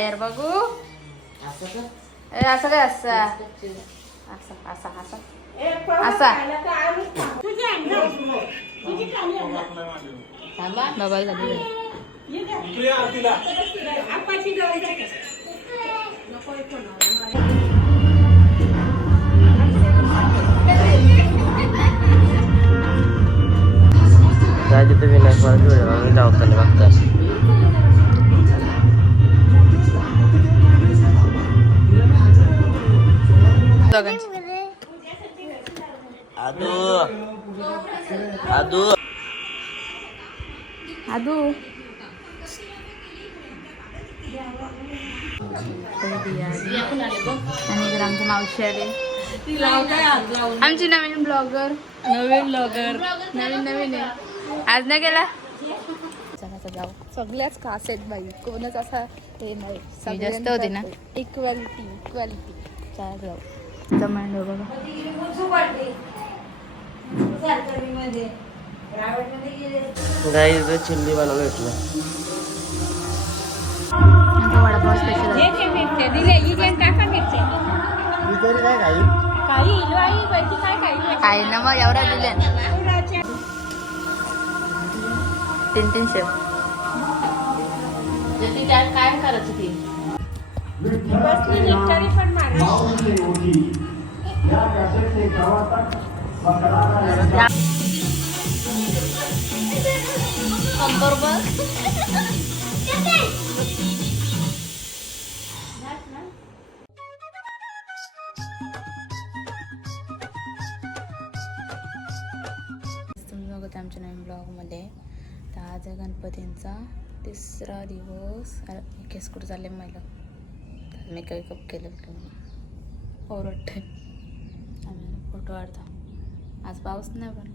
यार बघू ए, असं काय असं असं असं असं असा बाबा झाली जायचे ते विनायक मला जोडे धावताना आदू. आदू. आदू. आणि इकडे आमची मावशी आली. आमची नवीन ब्लॉगर नवीन ब्लॉगर नवीन नवीन आहे. आज नाही गेला? चला आता जाऊ सगळ्याच खास आहेत बाई. कोणच असा हे नाही. जास्त होती ना? इक्वालिटी इक्वालिटी चला जाऊ जमायला बघा. गाई चिल्ली बनवलं भेटलं आमचा वडापाव स्पेशल काय ना मग एवढा दिले. तीन तीनशे. काय करायचं ती? आमच्या नवीन ब्लॉगमध्ये. तर आज गणपतींचा तिसरा दिवस. केस कुठं चालले मला मी काही कप केलं की ओरडते. आम्ही फोटो काढतो. आज पाऊस नाही पण.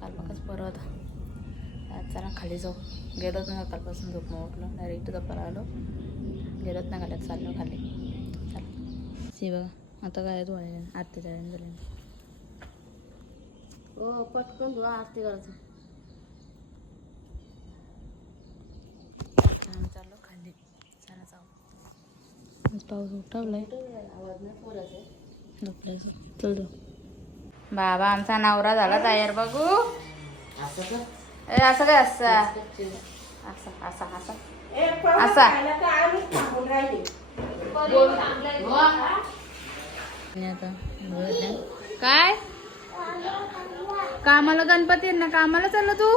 काल बघच बरं होता. आज जरा खाली जाऊ गेलोच नाही कालपासून झोप उठलो. डायरेक्ट दुपार आलो. गेलोच नाही खाल्यात चाललो खाली. चला. सी बघा. आता काय धुवायला आरती जायला झाले हो पटकन तुला आरती करायचं आम्ही चाललो खाली चला जाऊ आज पाऊस उठवलाय. चल जाऊ. बाबा आमचा नवरा झाला तयार बघू. असं कर ए असं काय असं? असं असं असं. काय? कामाला गणपती ना? कामाला चालला तू?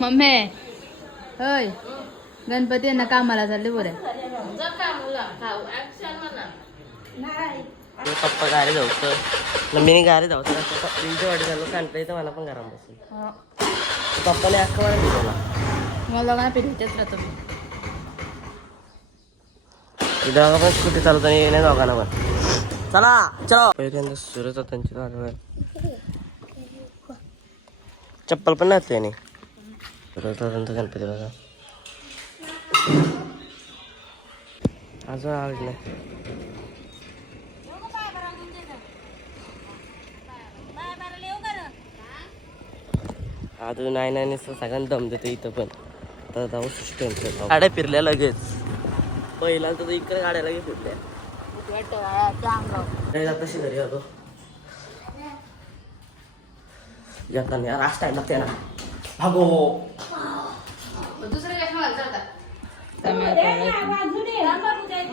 मम्मी होय. गणपती आहे ना कामाला. चालले बोरे पप्पा गाडी धावतं मम्मीने गाडी धावतं तुमच्या वाटी झालं कांटलं इथं मला पण गरम बसून पप्पाने अख्खा वाडा दिला मला लोकांना पिढीच्याच राहतो मी. दोघा पण स्कूटी चालवतो आणि नाही दोघांना पण. चला चलो. पहिल्यांदा सुरत त्यांची चालू चप्पल पण नाही त्याने त्यांचा गणपती बघा अजून आवड नाही अजून नाही नाही सगळ्यांना दम देतो इथं पण तर जाऊ त्यांचं गाड्या फिरल्या लगेच पहिला तर इकडे गाड्या लगेच फिरल्या तशी घरी आलो येताना यार आज टाइम लागते ना भागो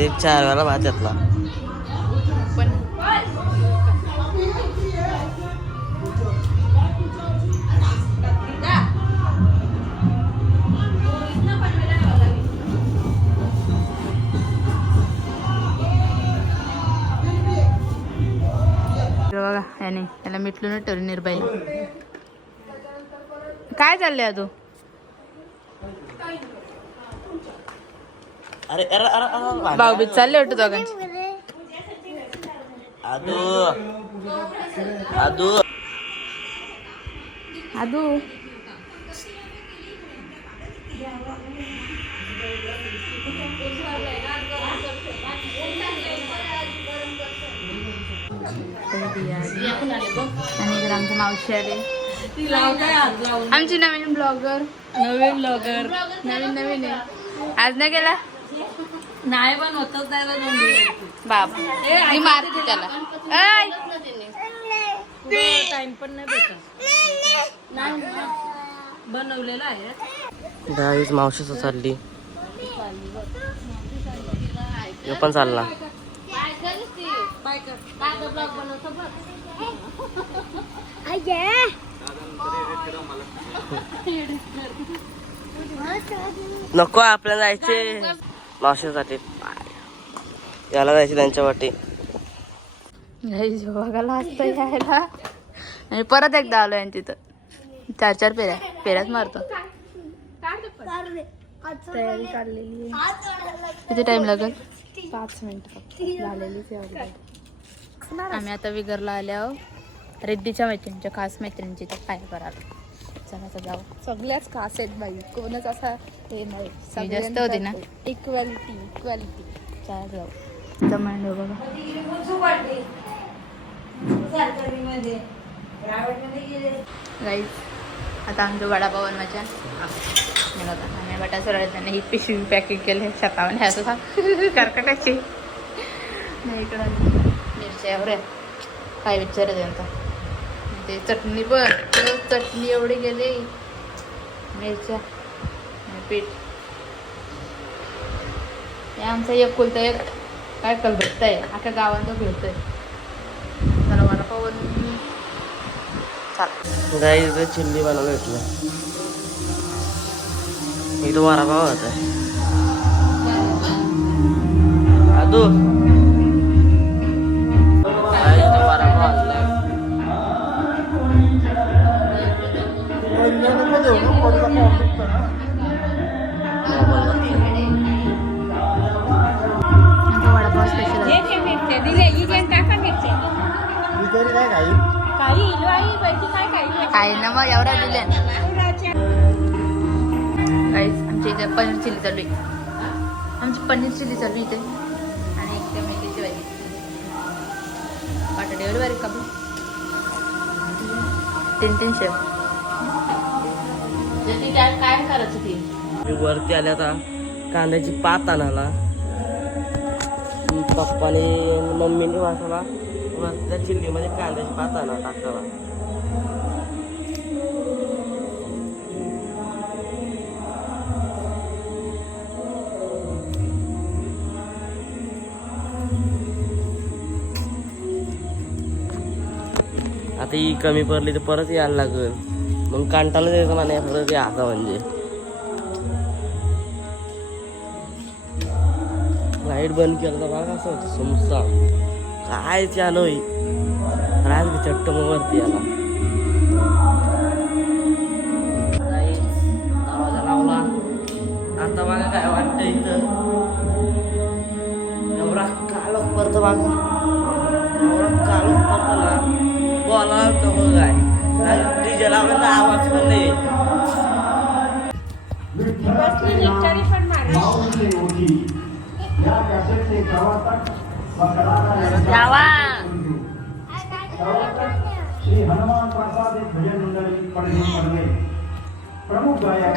म्हणजे चार वेळा भात घेतला. बघा याने याला मिटलून ठेवली निर्बाई. काय चाललंय अजून? अरे अरे अरे अरे भाऊबीज चालले वाटतं दोघांची. आदू. आदू. आदू. आणि इकडे आमच्या मावशी आले. आमची नवीन ब्लॉगर. नवीन ब्लॉगर. नवीन नवीन आहे. आज नाही गेला? नाही पण नाही बाप. मी मारते त्याला. ऐ! टाइम पण नाही भेटत. बनवलेला आहे. दहावीस मावशीच चालली. पण चालला. नको आपल्याला जायचे. मावशीसाठी याला जायचे त्यांच्या वाटी. बघायला असतं यायला. आणि परत एकदा आलो आहे तिथं. चार चार पेऱ्या पेऱ्याच मारतो. तयारी काढलेली किती टाइम लागेल? पाच मिनिट झालेली आम्ही आता विगरला आल्यावर रेड्डीच्या मैत्रिणीच्या खास मैत्रिणीची तर काय करायला. चला जाऊ सगळ्याच खास आहेत बाई. कोणच असा हे नाही. जास्त होती ना? इक्वालिटी इक्वालिटी चला जाऊ जमांडो बघा. गाईज आता आमचं वडापाव बनवायच्या हे बघा आम्ही बटा सरळ त्यांनी ही पिशवी पॅकिंग केली शतावने असं करकटाची. नाही इकडं. मिरच्या एवढ्या. काय विचार त्यांचा ते चटणी पण तर चटणी एवढी गेली. मिरच्या पीठ. हे आमचा एक कुलता एक काय कलबत्ता आहे अख्या गावात तो फिरतोय चला वडापाव बनवून चाल गाई चिल्ली बनवलं भेटलं. इथं वरापाव होता आदू. वडापाव स्पेशल काही ना मग एवढा दिले काहीच? आमच्या इथे पनीर चिली चालू आहे आमची पनीर चिली चालू इथे आणि इथे मेथीची भाजी. बटाटे बारीक कापू तीन तीन म्हणजे ती काय काय करायचं ती? वरती आल्या आता. कांद्याची पात आणाला पप्पाने मम्मीने वासाला वरच्या चिल्लीमध्ये कांद्याची पात आणा टाकायला. आता ही कमी पडली तर परत यायला लागेल. मग कांटाला द्यायचं ना नाही ते आता म्हणजे. लाइट बंद केलं तर बघा कसं होतं समजा काय चालू आहे? राज चट्ट मग वरती आला. दरवाजा लावला. आता बघा काय वाटतं इथं. एवढा काळ परत बघा. एवढा कालोख परत ना तर आवाज पण येत. जावा श्री हनुमान प्रसाद भजन मंडळी पडणे पडणे प्रमुख गायक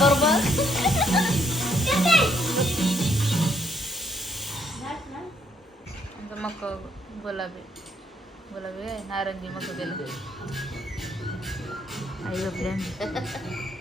बरोबर? मक गुलाबी. गुलाबी नारंगी मक गेलं. आई